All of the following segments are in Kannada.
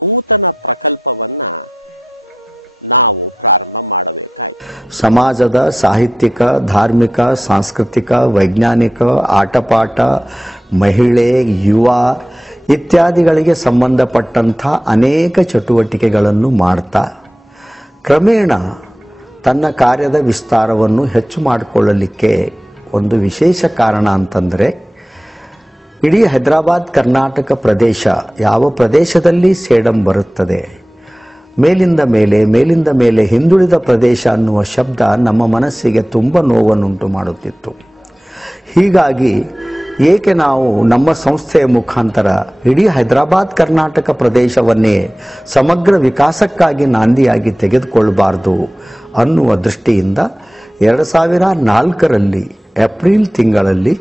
ನೂತನ ಪ್ರಕಲ್ಪವನ್ನ ನಾವು ಪ್ರಾರಂಭ ಮಾಡಬೇಕಾಯಿತು. ಸಮಾಜದ ಸಾಹಿತ್ಯಿಕ, ಧಾರ್ಮಿಕ, ಸಾಂಸ್ಕೃತಿಕ, ವೈಜ್ಞಾನಿಕ, ಆಟಪಾಠ, ಮಹಿಳೆ, ಯುವ ಇತ್ಯಾದಿಗಳಿಗೆ ಸಂಬಂಧಪಟ್ಟಂಥ ಅನೇಕ ಚಟುವಟಿಕೆಗಳನ್ನು ಮಾಡ್ತಾ ಕ್ರಮೇಣ ತನ್ನ ಕಾರ್ಯದ ವಿಸ್ತಾರವನ್ನು ಹೆಚ್ಚು ಮಾಡಿಕೊಳ್ಳಲಿಕ್ಕೆ ಒಂದು ವಿಶೇಷ ಕಾರಣ ಅಂತಂದರೆ, ಇಡೀ ಹೈದರಾಬಾದ್ ಕರ್ನಾಟಕ ಪ್ರದೇಶ ಯಾವ ಪ್ರದೇಶದಲ್ಲಿ ಸೇಡಂ ಬರುತ್ತದೆ, ಮೇಲಿಂದ ಮೇಲೆ ಹಿಂದುಳಿದ ಪ್ರದೇಶ ಅನ್ನುವ ಶಬ್ದ ನಮ್ಮ ಮನಸ್ಸಿಗೆ ತುಂಬ ನೋವನ್ನುಂಟು ಮಾಡುತ್ತಿತ್ತು. ಹೀಗಾಗಿ ಏಕೆ ನಾವು ನಮ್ಮ ಸಂಸ್ಥೆಯ ಮುಖಾಂತರ ಇಡೀ ಹೈದರಾಬಾದ್ ಕರ್ನಾಟಕ ಪ್ರದೇಶವನ್ನೇ ಸಮಗ್ರ ವಿಕಾಸಕ್ಕಾಗಿ ನಾಂದಿಯಾಗಿ ತೆಗೆದುಕೊಳ್ಳಬಾರದು ಅನ್ನುವ ದೃಷ್ಟಿಯಿಂದ 2004ರಲ್ಲಿ ಏಪ್ರಿಲ್ ತಿಂಗಳಲ್ಲಿ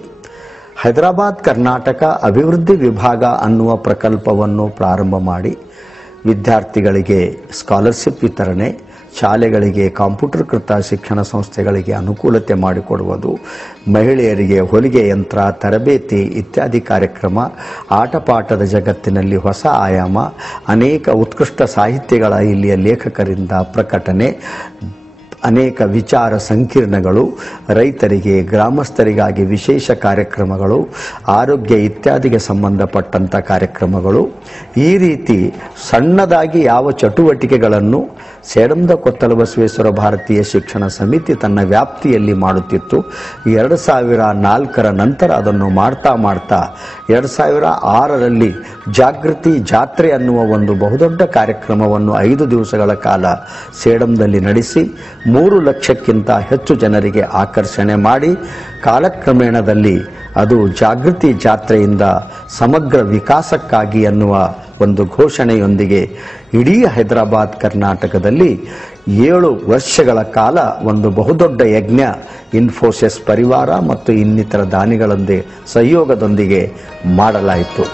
ಹೈದರಾಬಾದ್ ಕರ್ನಾಟಕ ಅಭಿವೃದ್ಧಿ ವಿಭಾಗ ಅನ್ನುವ ಪ್ರಕಲ್ಪವನ್ನು ಪ್ರಾರಂಭ ಮಾಡಿ ವಿದ್ಯಾರ್ಥಿಗಳಿಗೆ ಸ್ಕಾಲರ್ಶಿಪ್ ವಿತರಣೆ, ಶಾಲೆಗಳಿಗೆ ಕಂಪ್ಯೂಟರ್ ಕೃತ ಶಿಕ್ಷಣ ಸಂಸ್ಥೆಗಳಿಗೆ ಅನುಕೂಲತೆ ಮಾಡಿಕೊಡುವುದು, ಮಹಿಳೆಯರಿಗೆ ಹೊಲಿಗೆ ಯಂತ್ರ ತರಬೇತಿ ಇತ್ಯಾದಿ ಕಾರ್ಯಕ್ರಮ, ಆಟಪಾಠದ ಜಗತ್ತಿನಲ್ಲಿ ಹೊಸ ಆಯಾಮ, ಅನೇಕ ಉತ್ಕೃಷ್ಟ ಸಾಹಿತ್ಯಗಳ ಇಲ್ಲಿಯ ಲೇಖಕರಿಂದ ಪ್ರಕಟಣೆ, ಅನೇಕ ವಿಚಾರ ಸಂಕಿರಣಗಳು, ರೈತರಿಗೆ ಗ್ರಾಮಸ್ಥರಿಗಾಗಿ ವಿಶೇಷ ಕಾರ್ಯಕ್ರಮಗಳು, ಆರೋಗ್ಯ ಇತ್ಯಾದಿಗೆ ಸಂಬಂಧಪಟ್ಟಂಥ ಕಾರ್ಯಕ್ರಮಗಳು, ಈ ರೀತಿ ಸಣ್ಣದಾಗಿ ಯಾವ ಚಟುವಟಿಕೆಗಳನ್ನು ಸೇಡಂದ ಕೊತ್ತಲ ಬಸವೇಶ್ವರ ಭಾರತೀಯ ಶಿಕ್ಷಣ ಸಮಿತಿ ತನ್ನ ವ್ಯಾಪ್ತಿಯಲ್ಲಿ ಮಾಡುತ್ತಿತ್ತು. 2004ರ ನಂತರ ಅದನ್ನು ಮಾಡ್ತಾ 2006ರಲ್ಲಿ ಜಾಗೃತಿ ಜಾತ್ರೆ ಅನ್ನುವ ಒಂದು ಬಹುದೊಡ್ಡ ಕಾರ್ಯಕ್ರಮವನ್ನು 5 ದಿವಸಗಳ ಕಾಲ ಸೇಡಂದಲ್ಲಿ ನಡೆಸಿ 3 ಲಕ್ಷಕ್ಕಿಂತ ಹೆಚ್ಚು ಜನರಿಗೆ ಆಕರ್ಷಣೆ ಮಾಡಿ ಕಾಲಕ್ರಮೇಣದಲ್ಲಿ ಅದು ಜಾಗೃತಿ ಜಾತ್ರೆಯಿಂದ ಸಮಗ್ರ ವಿಕಾಸಕ್ಕಾಗಿ ಅನ್ನುವ ಒಂದು ಘೋಷಣೆಯೊಂದಿಗೆ ಇಡೀ ಹೈದರಾಬಾದ್ ಕರ್ನಾಟಕದಲ್ಲಿ 7 ವರ್ಷಗಳ ಕಾಲ ಒಂದು ಬಹುದೊಡ್ಡ ಯಜ್ಞ ಇನ್ಫೋಸಿಸ್ ಪರಿವಾರ ಮತ್ತು ಇನ್ನಿತರ ದಾನಿಗಳೊಂದಿಗೆ ಸಹಯೋಗದೊಂದಿಗೆ ಮಾಡಲಾಯಿತು.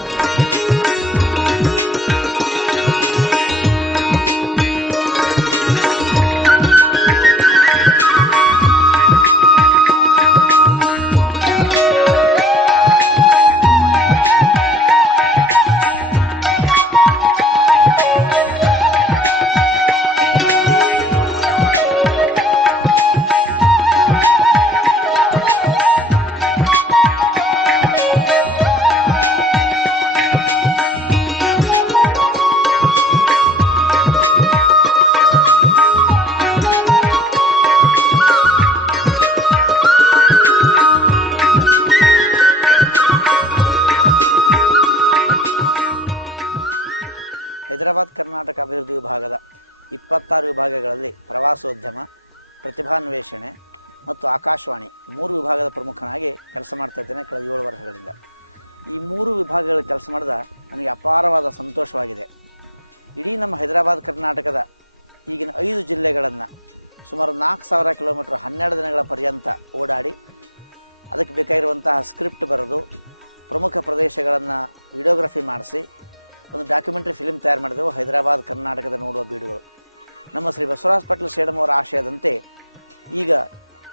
ಹೈದರಾಬಾದ್ ಕರ್ನಾಟಕ ಅಭಿವೃದ್ಧಿ ವಿಭಾಗದ 26 ವಿಭಾಗಗಳಲ್ಲಿ ಪ್ರವಾಸೋದ್ಯಮ, ಪ್ರತಿಭಾನ್ವೇಷಣೆ ಮತ್ತು ಆಕಾಶವಾಣಿ 3 ವಿಭಾಗದ ಪ್ರಮುಖನಾಗಿ ಕೆಲಸ ಮಾಡ್ತಾ ಇದ್ದೇನೆ ಕಳೆದ 7 ವರ್ಷಗಳಿಂದ. ಈ 3 ವಿಭಾಗಗಳಲ್ಲಿ ಕೆಲಸ ಮಾಡಿದ ನನಗೆ ಅಪಾರವಾದ ಸಂತೋಷವಾಗಿದೆ. ಇಡೀ ನಮ್ಮ ಹೈದರಾಬಾದ್ ಕರ್ನಾಟಕದ ಈಗಿನ 5 ಜಿಲ್ಲೆಗಳನ್ನು ಸುಮಾರು 4000 ಕಿಲೋಮೀಟರ್ 12 ದಿನಗಳ ಪರ್ಯಂತ ಓಡಾಡಿ ಅದಕ್ಕೆ ಬೇಕಾಗಿರುವಂತಹ ಸ್ಕ್ರಿಪ್ಟ್ ಬರೆದು ಪ್ರಮುಖ ಪ್ರದೇಶಗಳನ್ನು ವಿಡಿಯೋಗ್ರಫಿ ಮಾಡಿಸಿ ಒಂದು ಡಾಕ್ಯುಮೆಂಟರಿ ಫಿಲ್ಮ್ ತಯಾರು ಮಾಡಿದೆವು, ಹೈದರಾಬಾದ್ ಕರ್ನಾಟಕದ ನೋಡುವ ಬೀಡುಗಳು. ನಮ್ಮ ಶ್ರೀ ಬಸವರಾಜ ಪಾಟೀಲ್ ಸೇಡಂ ಅವರ ಆಶಯದಂತೆ ಈಗ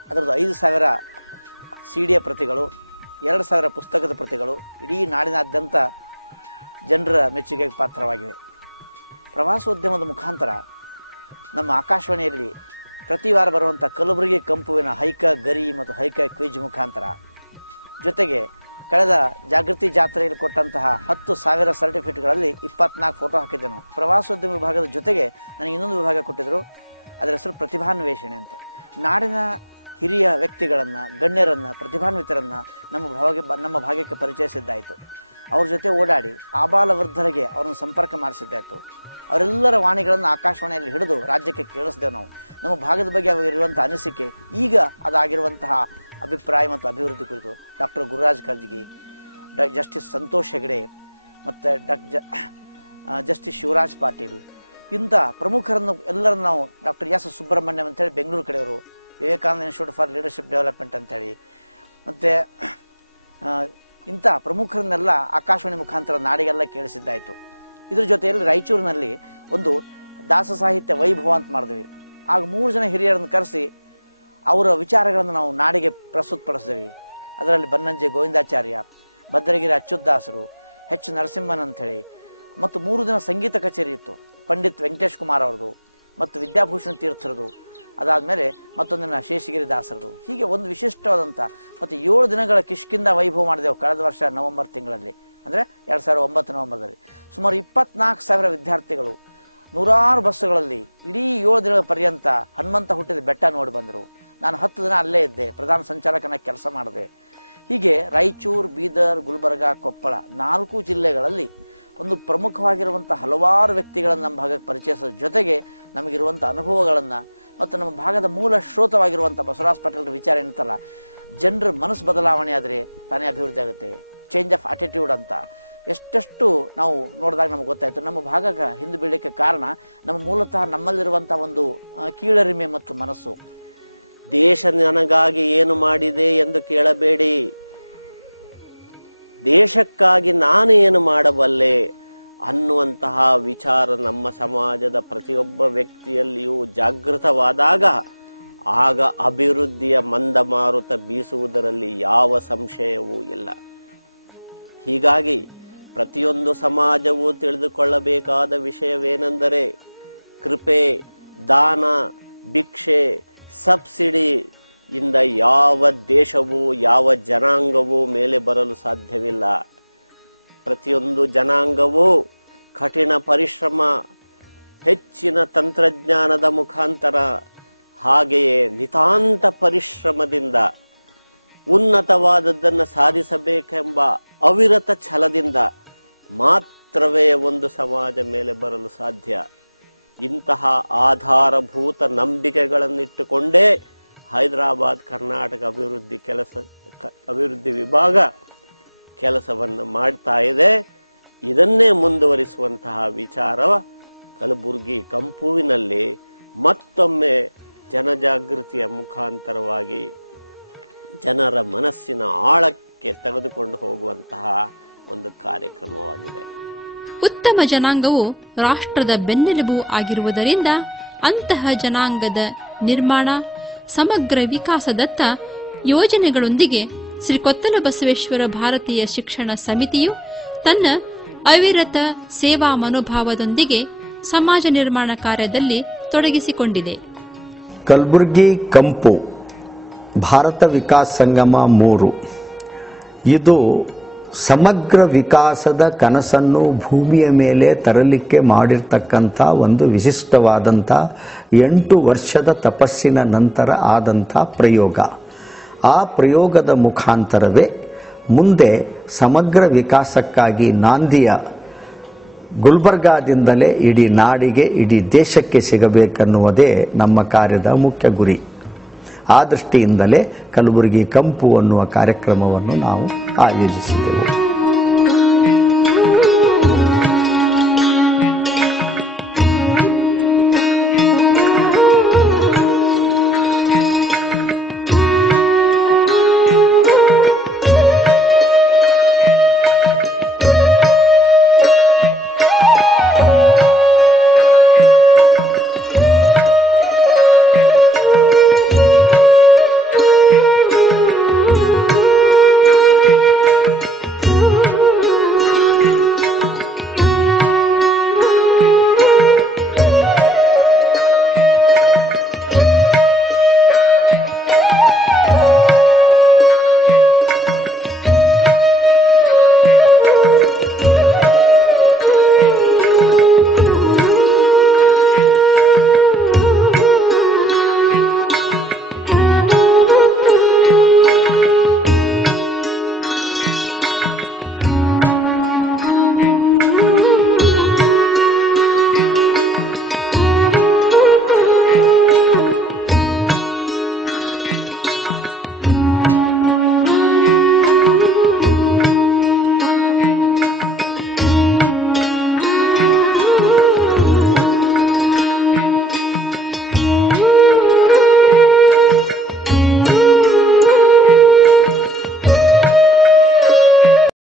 ಅದರದ್ದು 5000 ಸಿಡಿಯ ಪ್ರತಿಗಳು, 2000 ಪುಸ್ತಕದ ಪ್ರತಿಗಳು ಇಡೀ ನಾಡಿನಾದ್ಯಂತ ಜನರ ಮೆಚ್ಚುಗೆಗೆ ಪಾತ್ರವಾಗಿವೆ. ಪ್ರವಾಸೋದ್ಯಮದ ಮುಖಾಂತರ ನಮ್ಮ ಆಕಾಶವಾಣಿಯಲ್ಲಿ ಪ್ರತಿ ವಾರ ಬರುವಂಥ ಕಲಬುರಗಿ ಕಂಪುವಿನ ಹೈಕ ಗರಿ ಮತ್ತು ಹೈಕ ಕ್ವಿಜ್ ಮುಖಾಂತರ, ಜೊತೆಗೆ ಕಳೆದ ಜಾಗೃತಿ ಜಾತ್ರೆಯಲ್ಲಿ ಕೊಟ್ಟಂತಹ 10,000 ಸರ್ಟಿಫಿಕೇಟ್ಗಳಲ್ಲಿ 24 ಫೋಟೋ ಹಾಕಿದ್ದೆನು. ಪ್ರವಾಸೋದ್ಯಮ ವಿಭಾಗದ ಜೊತೆಗೆ ನನಗೆ ಇನ್ನೊಂದು ವಿಭಾಗ ಕೊಟ್ಟಿದ್ದರು, ಅದರ ಹೆಸರು ಪ್ರತಿಭಾನ್ವೇಷಣೆ ಅಂತೆ. ನಾಡಿನ ಹಿರಿಯ ವ್ಯಕ್ತಿಗಳನ್ನು, ಗಣ್ಯರನ್ನು, ಪ್ರತಿಭಾನ್ವಿತರನ್ನು ನಮ್ಮ ಭಾಗಕ್ಕೆ ಪರಿಚಯಿಸಿದ್ದಾಯಿತು. ಅವ್ರ ಜೊತೆ ಓಡಾಡಿ ಆಬಾಲವೃದ್ಧರಿಗೆ ಅವರನ್ನು ಸಂಪರ್ಕ ಮಾಡಿಸಿದ್ದಾಯಿತು. ಅವರೆಲ್ಲರ ವಾಣಿಗಳನ್ನು ಆಕಾಶವಾಣಿಯಲ್ಲಿ ಹಿಡಿದು ರಾಜ್ಯಕ್ಕೆ ಕೇಳಿಸಿದೆವು ನಾವು. ನಮ್ಮ ಭಾಗದ ಬಗ್ಗೆ ಅವರಿರುವಂತಹ ಅನಿಸಿಕೆ, ಈಗ ಅದಾಗಿರುವಂತಹ ಅಭಿಪ್ರಾಯ ಮತ್ತು ಅಭಿವೃದ್ಧಿ ಕುರಿತು ಡಾಕ್ಟರ್ ಗುರುರಾಜ್ ಕರ್ಜಗಿ, ಜಸ್ಟಿಸ್ ಸಂತೋಷ್ ಹೆಗಡೆ ಮತ್ತು ಜಸ್ಟಿಸ್ ಶಿವರಾಜ್ ಪಾಟೀಲ್, ಇಂಥ ಪ್ರಮುಖರನ್ನು ಎಲ್ಲರನ್ನು ನಾವು, ಡಾಕ್ಟರ್ ಎಸ್ ಸುಬ್ರಹ್ಮಣ್ಯಂ ಅಂತೇಳಿ ಬೆಂಗಳೂರು ಕಡೆಯವರು, Vivekananda institute for leadership development ಅಂತೇಳಿ, ಮತ್ತು ಇಂಥ ಪ್ರಮುಖರನ್ನೆಲ್ಲ ಆಕಾಶವಾಣಿ ಮುಖಾಂತರ ನಾಡಿಗೆಲ್ಲ ಕೇಳಿಸಿದ್ದಾಯಿತು. ಇದ್ರ ಜೊತೆಯಲ್ಲಿ ರಾಯಚೂರಿನಲ್ಲಿ ಒಂದು ದಾಸ ಸಾಹಿತ್ಯ ವೈಭವ ಅಂತ ಮಾಡಿದ್ವಿ. ಆಗ 3 ಜನ ಹಿರಿಯರನ್ನು ಕರೆಸಿ ಅವರ ವಿಚಾರಗಳನ್ನು ನಾವು ನಾಡಿಗೆ ಪ್ರಸ್ತುತಪಡಿಸಿದ್ವಿ. ಅದರಲ್ಲಿ ಬನ್ನಂಜೆ ಗೋವಿಂದಾಚಾರ್ಯ, ಭದ್ರಗಿರಿ ಅಚ್ಯುತದಾಸರು, ಎಚ್ ನರಸಿಂಹನ್ ಅಂಥೇಳಿ, ಮತ್ತು 3 ದಿನ ಸಂಗೀತ ಕಚೇರಿ ಇತ್ತು. ಪಂಡಿತ್ ವೆಂಕಟೇಶ್ ಕುಮಾರ್ ಅವರದು ಮತ್ತು ವಿದ್ಯಾಭೂಷಣ ತೀರ್ಥರದು, ಅದಾದ್ಮೇಲೆ ಮತ್ತೊಂದಿನ ಶೇಷಗಿರಿ ದಾಸರದು. ಹೀಗೆ ಒಂದು ವಿಶಿಷ್ಟವಾದಂಥ ಮತ್ತು 7 ದಿನಗಳ ಕಿಷ್ಕಿಂದ ವೈಭವ ಮಾಡಿದೆವು ಕಳೆದ ವರ್ಷ ನವೆಂಬರ್ ತಿಂಗಳಲ್ಲಿ, ಅಂದರೆ 2009 ನವೆಂಬರ್ದಲ್ಲಿ. ಸುಮಾರು 24,000 ವಿದ್ಯಾರ್ಥಿಗಳು 100 ಬಸ್ಸುಗಳಲ್ಲಿ ಇಡೀ 7 ದಿನಗಳ ಪರ್ಯಂತ ಹನುಮಂತ ಹುಟ್ಟಿದ ಬೆಟ್ಟ ನೋಡಿ ಬಂದರು. ನಾನು 10 ದಿನ ಅಲ್ಲೇ ಇದ್ದೆ, ಪ್ರಧಾನ ಸಂಚಾಲಕನ ಕೆಲಸ ಮಾಡಿದೆ. ಹೀಗೆ ರಾಯಚೂರು, ಬೀದರ್, ಗುಲ್ಬರ್ಗ, ಕೊಪ್ಪಳ 4 ಜಿಲ್ಲೆಗಳಲ್ಲಿ ಒಂದು ಪ್ರಮುಖವಾಗಿರುವಂತಹ ಹಲವಾರು ವ್ಯಕ್ತಿಗಳನ್ನು ನಮ್ಮ ಭಾಗಕ್ಕೆ ಪರಿಚಯಿಸೋದ್ರ ಜೊತೆಗೆ ನಮಗಿರುವಂಥ ಅನುಭವಗಳನ್ನು ಮತ್ತು ನಮ್ಮ ಭಾಗದ ಮೂಲ ಶ್ರೋತವಾಗಿರುವಂಥ ಬಸವರಾಜ್ ಪಟೇಲ್ ವಿಚಾರ ಏನಂತಲ್ಲ, ಜನರ ಮನಸ್ಸು ಬದಲಾವಣೆ ಆದರೆ ತಾನೇ ಅಭಿವೃದ್ಧಿ ಆಗುತ್ತೆ, ಚೇಂಜ್ ಆಫ್ ಆಟಿಟ್ಯೂಡ್ ಅಂತ ಎಷ್ಟೆಷ್ಟು ನಾವು ನೋಡಿದಾಗ ನಮ್ಗೆ ಗೊತ್ತಾಯ್ತು. ನಮ್ಮ ಭಾಗಕ್ಕೆ ಹಿಂದೆ ಬೀಳಲಿಕ್ಕೆ ಕಾರಣ ನಮ್ಮ ಮೂಲತಃ ನಮ್ಮಲ್ಲಿರುವಂತಹ ಒಂದು ಕೀಳರಿಮೆ ಮತ್ತು ಮನಸ್ಸು. ದೇಶ ನನಗಾಗಿ ಏನು ಮಾಡಿದೆ ಎಂದು ಕೇಳಬೇಡಿ, ದೇಶಕ್ಕಾಗಿ ನಾನು ಏನು ಮಾಡಬಲ್ಲೆ ಅನ್ನುವಂತಹ ವಿಚಾರ ನಮ್ಮ ಸಮಾಜದ ಪ್ರತಿಯೊಬ್ಬ ವ್ಯಕ್ತಿಯಲ್ಲಿಯೂ ಜಾಗೃತವಾದಾಗ ಆಗ ಅಭಿವೃದ್ಧಿಯ ಮಂದಮಾರುತ ಬೀಸುವುದರಲ್ಲಿ ಯಾವ ಸಂಶಯವೂ ಇಲ್ಲ. ಹೀಗಾಗಿ ಪ್ರತಿಯೊಂದು ಸಮಾಜವೂ ತಿಳಿದುಕೊಳ್ಳಬೇಕಾದ ವಿಷಯವೇನೆಂದರೆ, ಕೃಪೆ, ದಾನ, ಭಿಕ್ಷೆ, ಸಬ್ಸಿಡಿ ಇಂದ ಯಾವ ದೇಶವೂ ಯಾವ ಜನಾಂಗವೂ ಮೇಲೆ ಬರಲು ಸಾಧ್ಯವಿಲ್ಲ. ಪ್ರತಿಯೊಂದು ಜನಾಂಗವೂ ಕಠಿಣ ಪರಿಶ್ರಮ, ಹೆಚ್ಚಿನ ತಂತ್ರಜ್ಞಾನದ ಮುಖಾಂತರ, ಹಾಗೆಯೇ ನಿತಾಂತ ಪರಿಶ್ರಮದಿಂದ ಉನ್ನತವಾದದ್ದನ್ನು ಸಾಧಿಸಬೇಕೆಂಬ ಅವಿರತ ಛಲದಿಂದ ಮಾತ್ರವೇ ಒಂದು ಸಮಾಜ ಮೇಲೆ ಬರಲು ಸಾಧ್ಯ. ಇಂತಹ ಆಧಾರಭೂತ ನಂಬಿಕೆಗಳನ್ನಿಟ್ಟುಕೊಂಡೇ ಹೈದರಾಬಾದ್ ಕರ್ನಾಟಕ ಅಭಿವೃದ್ಧಿ ವಿಭಾಗ ಕೆಲಸವನ್ನು ಮಾಡ್ತಾ ಇದೆ. ಇದನ್ನೇ ಮುಂದುವರಿಸುವಂತಹ ವಿಚಾರ ಕಲಬುರಗಿ ಕಂಪುವಿನಲ್ಲಿ ಮತ್ತೊಮ್ಮೆ ಜನಜಾಗೃತಿಯ ಮುಖಾಂತರವಾಗಿ ಜನರ ಮನಸ್ಸಿನ ಆಳಕ್ಕೆ ತೆಗೆದುಕೊಂಡು ಹೋಗುವಂತಹ ಒಂದು ಕಾರ್ಯಕ್ರಮವಾಗಿದೆ. ಉತ್ತಮ ಜನಾಂಗವು ರಾಷ್ಟ್ರದ ಬೆನ್ನೆಲುಬು ಆಗಿರುವುದರಿಂದ ಅಂತಹ ಜನಾಂಗದ ನಿರ್ಮಾಣ, ಸಮಗ್ರ ವಿಕಾಸದತ್ತ ಯೋಜನೆಗಳೊಂದಿಗೆ ಶ್ರೀ ಕೊತ್ತಲ ಬಸವೇಶ್ವರ ಭಾರತೀಯ ಶಿಕ್ಷಣ ಸಮಿತಿಯು ತನ್ನ ಅವಿರತ ಸೇವಾ ಮನೋಭಾವದೊಂದಿಗೆ ಸಮಾಜ ನಿರ್ಮಾಣ ಕಾರ್ಯದಲ್ಲಿ ತೊಡಗಿಸಿಕೊಂಡಿದೆ. ಕಲಬುರಗಿ ಕಂಪು ಭಾರತ ವಿಕಾಸ ಸಂಗಮ 3 ಇದು ಸಮಗ್ರ ವಿಕಾಸದ ಕನಸನ್ನು ಭೂಮಿಯ ಮೇಲೆ ತರಲಿಕ್ಕೆ ಮಾಡಿರ್ತಕ್ಕಂಥ ಒಂದು ವಿಶಿಷ್ಟವಾದಂಥ 8 ವರ್ಷದ ತಪಸ್ಸಿನ ನಂತರ ಆದಂಥ ಪ್ರಯೋಗ. ಆ ಪ್ರಯೋಗದ ಮುಖಾಂತರವೇ ಮುಂದೆ ಸಮಗ್ರ ವಿಕಾಸಕ್ಕಾಗಿ ನಾಂದಿಯ ಗುಲ್ಬರ್ಗಾದಿಂದಲೇ ಇಡೀ ನಾಡಿಗೆ, ಇಡೀ ದೇಶಕ್ಕೆ ಸಿಗಬೇಕನ್ನುವುದೇ ನಮ್ಮ ಕಾರ್ಯದ ಮುಖ್ಯ ಗುರಿ. ಆ ದೃಷ್ಟಿಯಿಂದಲೇ ಕಲಬುರಗಿ ಕಂಪು ಅನ್ನುವ ಕಾರ್ಯಕ್ರಮವನ್ನು ನಾವು ಆಯೋಜಿಸಿದ್ದೆವು.